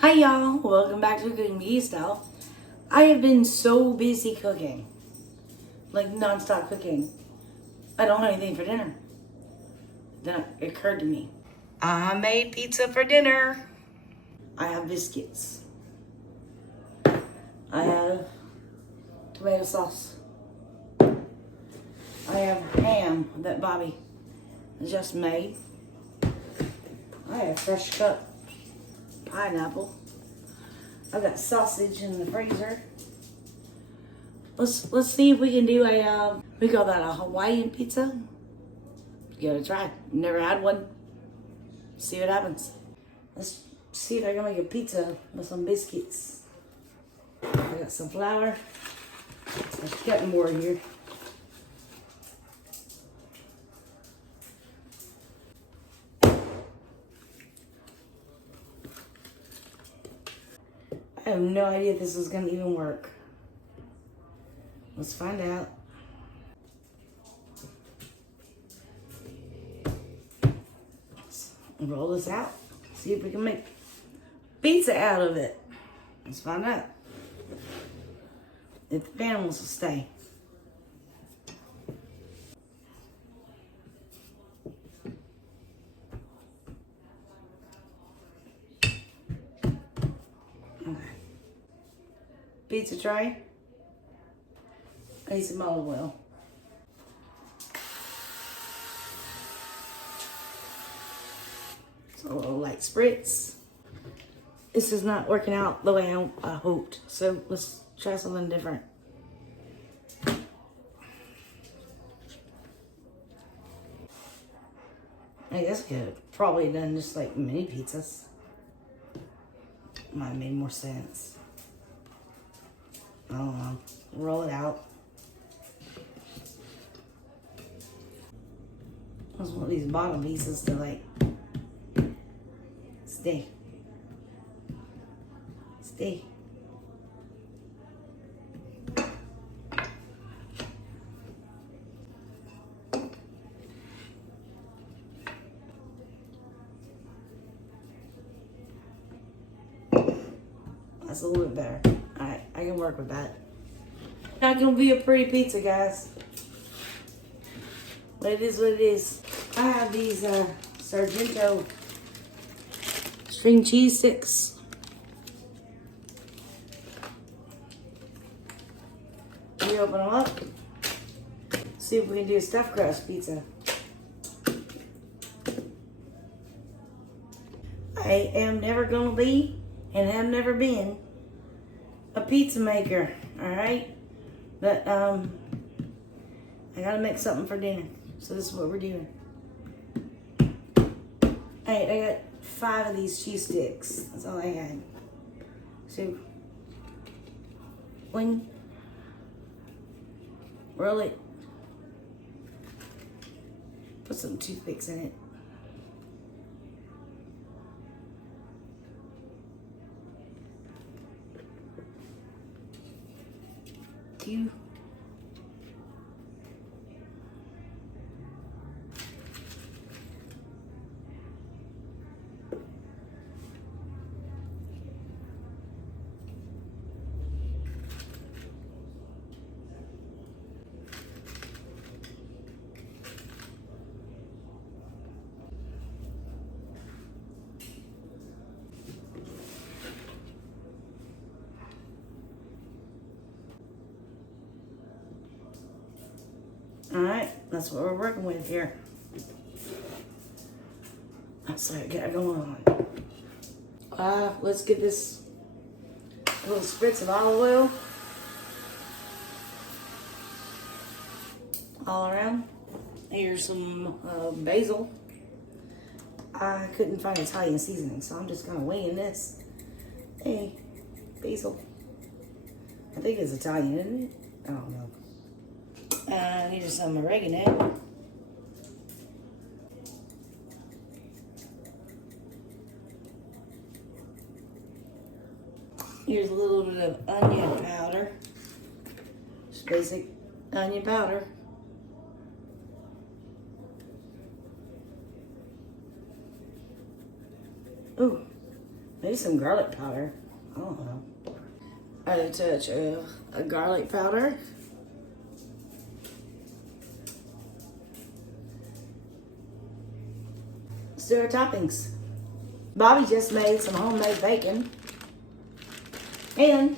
Hi y'all, welcome back to Cooking Me Style. I have been so busy cooking, like non-stop cooking. I don't have anything for dinner. Then it occurred to me, I made pizza for dinner. I have biscuits. I have tomato sauce. I have ham that Bobby just made. I have fresh cut pineapple. I've got sausage in the freezer. Let's see if we can do a we call that a Hawaiian pizza. Give it a try. Never had one. See what happens. Let's see if I can make a pizza with some biscuits. I got some flour. There's a cutting board here. I have no idea if this is gonna even work. Let's find out. Let's roll this out. See if we can make pizza out of it. Let's find out. If the pan wants to stay. Okay. Pizza tray. I need some olive oil. So a little light spritz. This is not working out the way I hoped. So let's try something different. I guess I could have probably done just like mini pizzas. Might have made more sense. I don't know. Roll it out. I just want these bottom pieces to like stay. Stay. That's a little bit better. Alright, I can work with that. Not gonna be a pretty pizza, guys. But it is what it is. I have these Sargento string cheese sticks. We open them up. See if we can do a stuffed crust pizza. I am never gonna be, and have never been, a pizza maker. Alright? But I gotta make something for dinner. So this is what we're doing. Alright, I got 5 of these cheese sticks. That's all I had. So, when roll it, put some toothpicks in it. You. Alright, that's what we're working with here. That's what I got going on. Let's get this little spritz of olive oil all around. Here's some basil. I couldn't find Italian seasoning, so I'm just kind of winging this. Hey, basil. I think it's Italian, isn't it? I don't know. Here's some oregano. Here's a little bit of onion powder. Just basic onion powder. Ooh, Maybe some garlic powder. I don't know. Add a touch of a garlic powder. Let's do our toppings. Bobby just made some homemade bacon and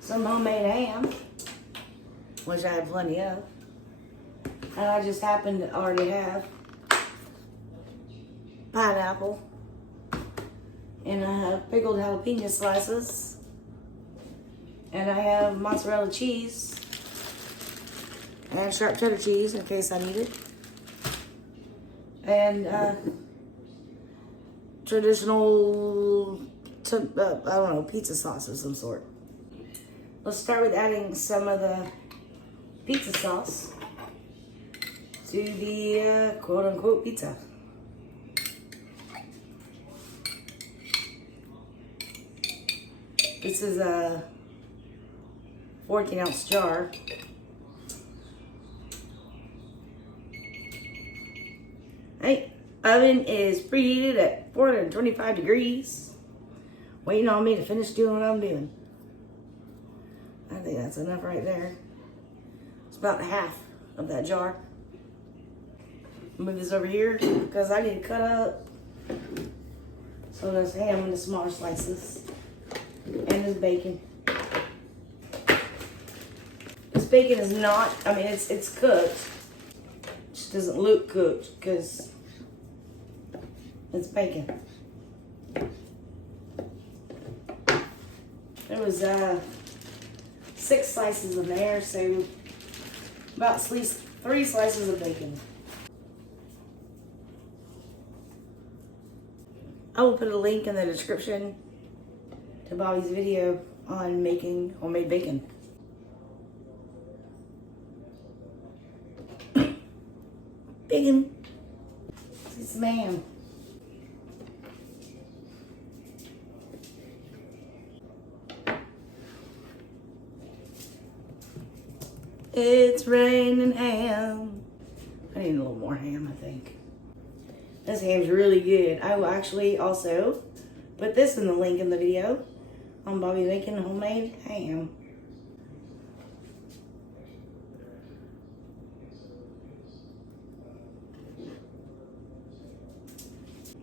some homemade ham, which I had plenty of. And I just happen to already have pineapple. And I have pickled jalapeno slices. And I have mozzarella cheese. And sharp cheddar cheese in case I need it. And traditional, I don't know, pizza sauce of some sort. Let's start with adding some of the pizza sauce to the quote-unquote pizza. This is a 14-ounce jar. Hey, oven is preheated at 425 degrees. Waiting on me to finish doing what I'm doing. I think that's enough right there. It's about half of that jar. Move this over here because I need to cut up. So there's ham into smaller slices. And this bacon. This bacon is not, I mean, it's cooked. It just doesn't look cooked because it's bacon. There was 6 slices in there, so about at least 3 slices of bacon. I will put a link in the description to Bobby's video on making homemade bacon. Bacon. See some ham. It's raining ham. I need a little more ham, I think. This ham's really good. I will actually also put this in the link in the video on Bobby making homemade ham.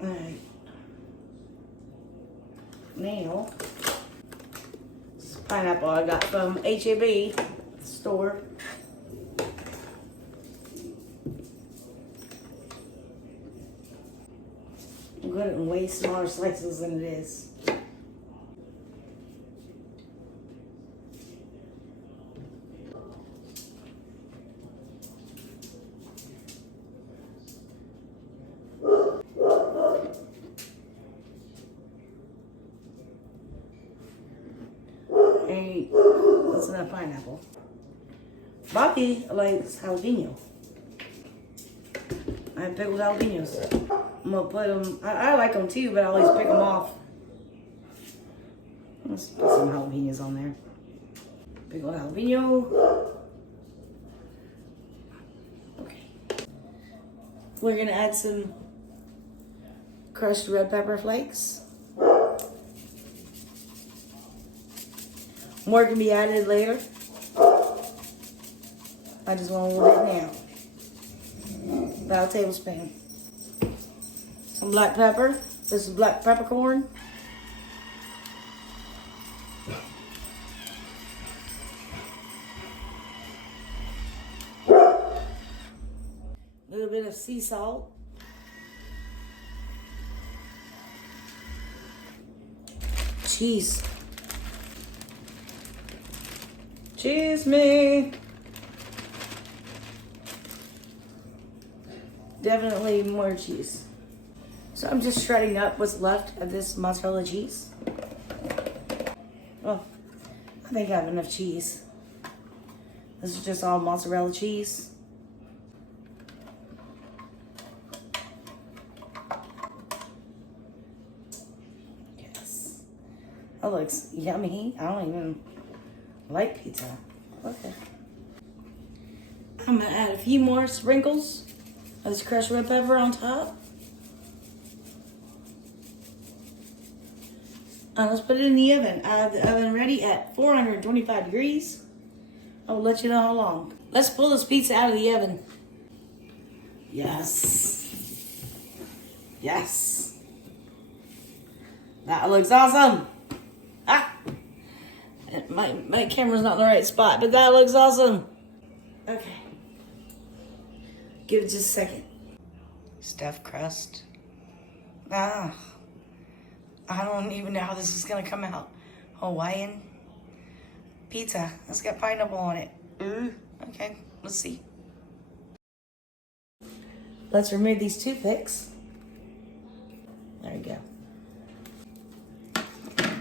Alright. Now, this pineapple I got from HEB store. I'm good in way smaller slices than it is. Hey, that's enough pineapple. Bobby likes jalapeno. I have pickled jalapenos. I'm gonna put them, I like them too, but I always pick them off. Let's put some jalapenos on there. Pickled jalapeno. Okay. We're gonna add some crushed red pepper flakes. More can be added later. I just want a little bit now. About a tablespoon. Some black pepper. This is black peppercorn. A little bit of sea salt. Cheese. Cheese me. Definitely more cheese. So I'm just shredding up what's left of this mozzarella cheese. Oh, I think I have enough cheese. This is just all mozzarella cheese. Yes. That looks yummy. I don't even like pizza. Okay. I'm gonna add a few more sprinkles of this crushed red pepper on top. Let's put it in the oven. I have the oven ready at 425 degrees. I will let you know how long. Let's pull this pizza out of the oven. Yes. Yes. That looks awesome. Ah. My camera's not in the right spot, but that looks awesome. Okay. Give it just a second. Stuffed crust. I don't even know how this is gonna come out. Hawaiian pizza. It's got pineapple on it. Okay, let's see. Let's remove these toothpicks. There you go.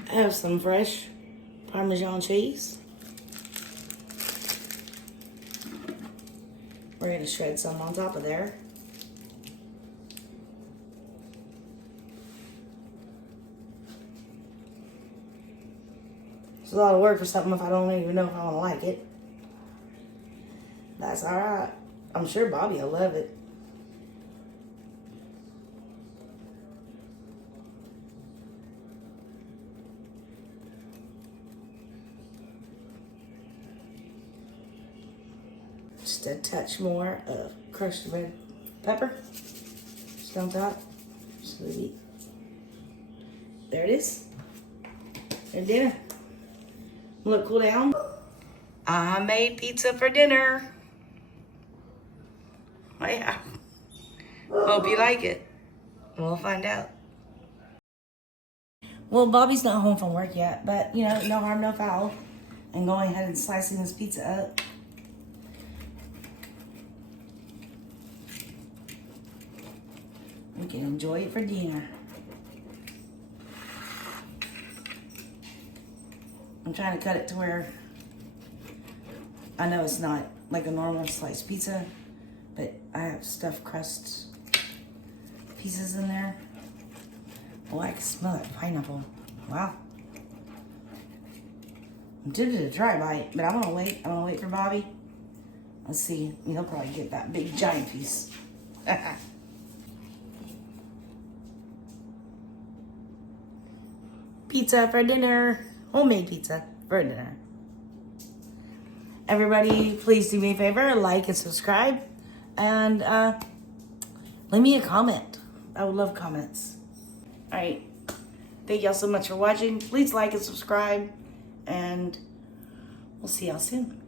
I have some fresh Parmesan cheese. We're gonna shred some on top of there. It's a lot of work for something if I don't even know if I want to like it. That's alright. I'm sure Bobby will love it. Just a touch more of crushed red pepper. Just on top. Sweet. There it is. There's dinner. Look, cool down. I made pizza for dinner. Oh yeah. Hope you like it. We'll find out. Well, Bobby's not home from work yet, but you know, no harm, no foul. And going ahead and slicing this pizza up. We can enjoy it for dinner. I'm trying to cut it to where I know it's not like a normal sliced pizza, but I have stuffed crust pieces in there. Oh, I can smell that pineapple. Wow. I'm tempted to try a bite, but I'm gonna wait. I'm gonna wait for Bobby. Let's see. He'll probably get that big giant piece. Pizza for dinner. Homemade pizza for dinner. Everybody, please do me a favor, like and subscribe, and leave me a comment. I would love comments. All right, thank y'all so much for watching. Please like and subscribe, and we'll see y'all soon.